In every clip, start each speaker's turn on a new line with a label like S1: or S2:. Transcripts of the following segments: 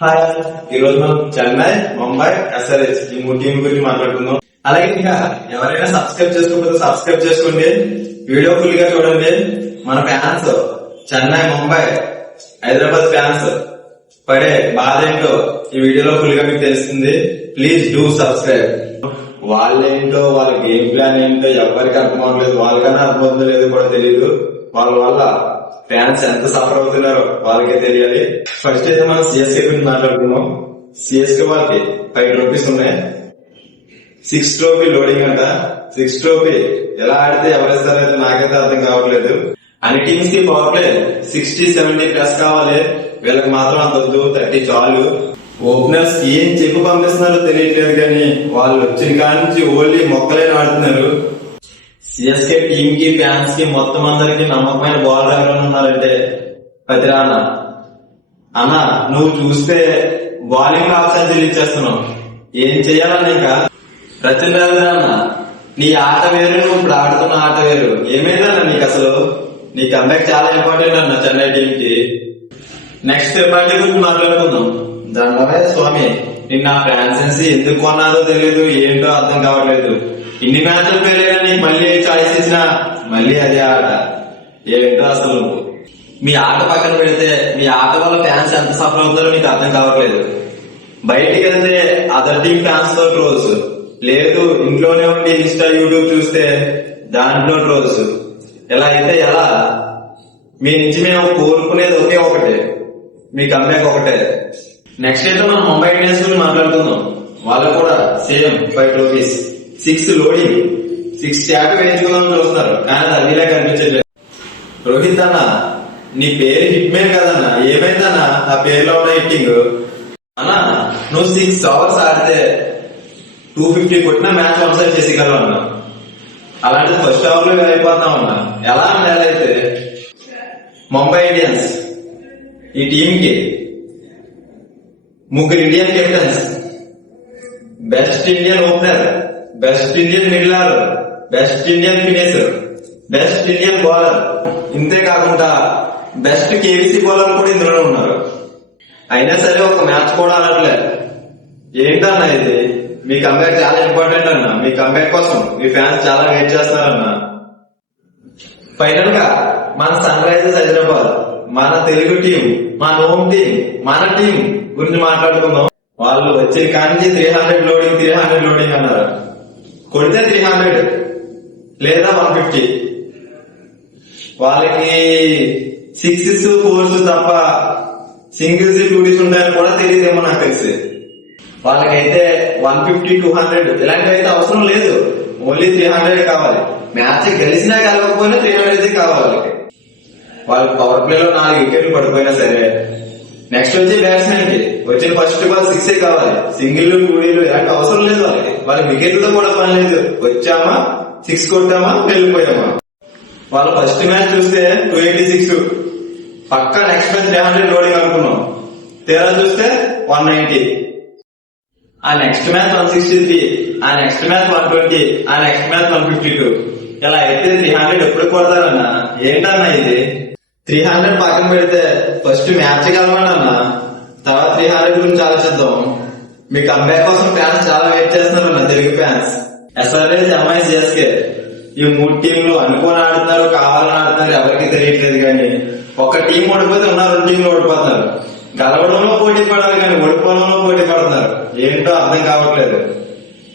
S1: Hi ఈ రోజు మనం చెన్నై ముంబై ఎస్ఆర్హెచ్ ఈ మూడు టీం గురించి మాట్లాడుకుందాం. అలాగే ఇంకా ఎవరైనా సబ్స్క్రైబ్ చేసుకోకపోతే సబ్స్క్రైబ్ చేసుకోండి. వీడియో ఫుల్గా చూడండి. మన ఫ్యాన్స్ చెన్నై ముంబై హైదరాబాద్ ఫ్యాన్స్ పడే బాధ ఏంటో ఈ వీడియోలో ఫుల్గా మీకు తెలుస్తుంది. ప్లీజ్ డూ సబ్స్క్రైబ్ వాళ్ళేంటో వాళ్ళ గేమ్ ప్లాన్ ఏంటో ఎవరికి అర్థం అవ్వలేదు వాళ్ళకన్నా అర్థమవుతుందో లేదో కూడా తెలియదు వాళ్ళ వల్ల ఫ్యాన్స్ ఎంత సఫర్ అవుతున్నారో వాళ్ళకే తెలియాలి. ఫస్ట్ అయితే మనం సిఎస్కే గురించి మాట్లాడుకున్నాం సిఎస్కే వాళ్ళకి ఫైవ్ రూపీస్ ఉన్నాయి. సిక్స్ ట్రోఫీ లోడింగ్ అంట. సిక్స్ ట్రోఫీ ఎలా ఆడితే ఎవరిస్తారో నాకైతే అర్థం కావట్లేదు. అన్ని టీమ్స్కి power play sixty seventy plus కావాలి. వీళ్ళకి మాత్రం అంత వద్దు థర్టీ చాలు. ఓపెనర్స్ ఏం చెప్పు పంపిస్తున్నారో తెలియట్లేదు కానీ వాళ్ళు వచ్చిన కాడి నుంచి ఓన్లీ మొక్కలే ఆడుతున్నారు. సిఎస్కే టీమ్కి ఫ్యాన్స్కి మొత్తం అందరికి నమ్మకమైన బాల్ ఎవరైనా ఉన్నారంటే పతిరాన్న అన్న నువ్వు చూస్తే బౌలింగ్ ఆప్షన్ చెల్లించేస్తున్నావు ఏం చెయ్యాలన్న ఇంకా? ప్రచండ అన్న. నీ ఆట వేరు నువ్వు ఇప్పుడు ఆడుతున్న ఆట వేరు. ఏమైందన్న నీకు అసలు? నీ కంబ్యాక్ చాలా ఇంపార్టెంట్ అన్న చెన్నై టీమ్కి నెక్స్ట్ పార్టీ గురించి మాట్లాడుకుందాం. దండమే స్వామి నిన్న ఫ్రాన్సెన్సీ ఎందుకు కొన్నాదో తెలియదు ఏంటో అర్థం కావట్లేదు. ఇన్ని మ్యాచ్లు నీకు మళ్ళీ చాయిస్ ఇచ్చినా మళ్ళీ అదే ఆట. ఏంటో అసలు? మీ ఆట పక్కన పెడితే మీ ఆట వల్ల ఫ్యాన్స్ ఎంత సఫర్ అవుతారో మీకు అర్థం కావట్లేదు. బయటికి వెళ్తే అదర్ టీమ్ ఫ్యాన్స్తో ట్రోల్స్ లేదు ఇంట్లోనే ఉండి ఇన్స్టా యూట్యూబ్ చూస్తే దాంట్లో ట్రోల్స్ ఎలా అయితే ఎలా మీ నుంచి మేము కోరుకునేది ఒకే ఒకటే. మీ కంబ్యాక్ ఒకటే. నెక్స్ట్ అయితే మనం ముంబై ఇండియన్స్ గురించి మాట్లాడుకుందాం. వాళ్ళు కూడా same five rupees six loading six chat వేయించుకుందాం చూస్తున్నారు. కానీ అది అదిలే కనిపించట్లేదు. రోహిత్ అన్న నీ పేరు హిట్ మేన్ కదన్న. ఏమైందన్న ఆ పేరులో ఉన్న హిట్టింగ్. అన్న నువ్వు సిక్స్ అవర్స్ ఆడితే టూ ఫిఫ్టీ కొట్టిన మ్యాచ్ వన్ సైడ్ చేసేయగలవు అన్న. అలాంటి ఫస్ట్ అవర్లో వెళ్ళిపోతాం అన్న. ఎలా అన్న అయితే? ముంబై ఇండియన్స్ ఈ టీంకి ముగ్గురు Indian captains best Indian opener. Best Indian middler best Indian finisher best Indian bowler ఇంతే కాకుండా బెస్ట్ కేవీసీ బౌలర్ కూడా ఇందులో ఉన్నారు. అయినా సరే ఒక మ్యాచ్ కూడా ఆడట్లే. ఏంటన్నా ఇది? మీ కంబ్యాక్ చాలా ఇంపార్టెంట్ అన్న. మీ కంబ్యాక్ కోసం మీ ఫ్యాన్స్ చాలా వెయిట్ చేస్తారన్న. ఫైనల్గా మన సన్ రైజర్స్ హైదరాబాద్ మన తెలుగు టీం మన హోమ్ టీం మన టీం గురించి మాట్లాడుకుందాం. వాళ్ళు వచ్చే కానీ three hundred loading three hundred loading అన్నారు. కొడితే త్రీ హండ్రెడ్ లేదా వన్ ఫిఫ్టీ వాళ్ళకి సిక్స్ ఫోర్స్ తప్ప సింగిల్స్ టూడీస్ ఉంటాయని కూడా తెలియదేమో నాకు తెలిసి. వాళ్ళకైతే వన్ ఫిఫ్టీ టూ హండ్రెడ్ ఇలాంటివి అయితే అవసరం లేదు. ఓన్లీ త్రీ హండ్రెడ్ కావాలి. మ్యాచ్ గెలిచినా కలగకపోయినా త్రీ హండ్రెడ్ కావాలి వాళ్ళకి. వాళ్ళు పవర్ ప్లే లో నాలుగు వికెట్లు పడిపోయినా సరే. నెక్స్ట్ వచ్చి బ్యాట్స్మెన్కి వచ్చిన ఫస్ట్ బాల్ సిక్స్ కావాలి. సింగిల్ టూడీలు ఇలాంటి అవసరం లేదు వాళ్ళకి. వాళ్ళ వికెట్లు కూడా పని లేదు. వచ్చామా? సిక్స్ కొట్టామా? వెళ్ళిపోయామా? వాళ్ళు ఫస్ట్ మ్యాచ్ చూస్తే టూ ఎయిటీ సిక్స్ పక్కా next match three hundred loading అనుకున్నాం. తీరా చూస్తే వన్ నైన్టీ ఆ next match one sixty three ఆ నెక్స్ట్ మ్యాచ్ వన్ ట్వంటీ ఆ next match one fifty two ఇలా అయితే త్రీ హండ్రెడ్ ఎప్పుడు కొడతారన్న? ఏంటన్నా ఇది? త్రీ హండ్రెడ్ పక్కన పెడితే ఫస్ట్ మ్యాచ్ కలవాడన్నా తర్వాత త్రీ హండ్రెడ్ గురించి ఆలోచిద్దాం. మీకు కంబ్యాక్ కోసం ఫ్యాన్స్ చాలా వెయిట్ చేస్తున్నారు చేస్తున్నారన్న Telugu fans SRS MI CSK ఈ మూడు టీంలు అనుకోని ఆడుతున్నారు కావాలని ఆడుతున్నారు ఎవరికి తెలియట్లేదు కానీ. ఒక టీం ఓడిపోతే ఉన్న రెండు టీంలు ఓడిపోతున్నారు. గెలవడంలో పోటీ పడాలి కానీ ఓడిపోవడంలో పోటీ పడుతున్నారు. ఏంటో అర్థం కావట్లేదు.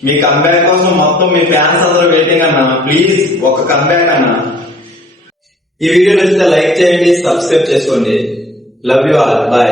S1: మీ కంబ్యాక్ కోసం మొత్తం మీ ఫ్యాన్స్ అందరూ వెయిటింగ్ అన్న. ప్లీజ్ ఒక కంబ్యాక్ అన్న. ఈ వీడియో నచ్చితే లైక్ చేయండి సబ్స్క్రైబ్ చేసుకోండి. Love you all bye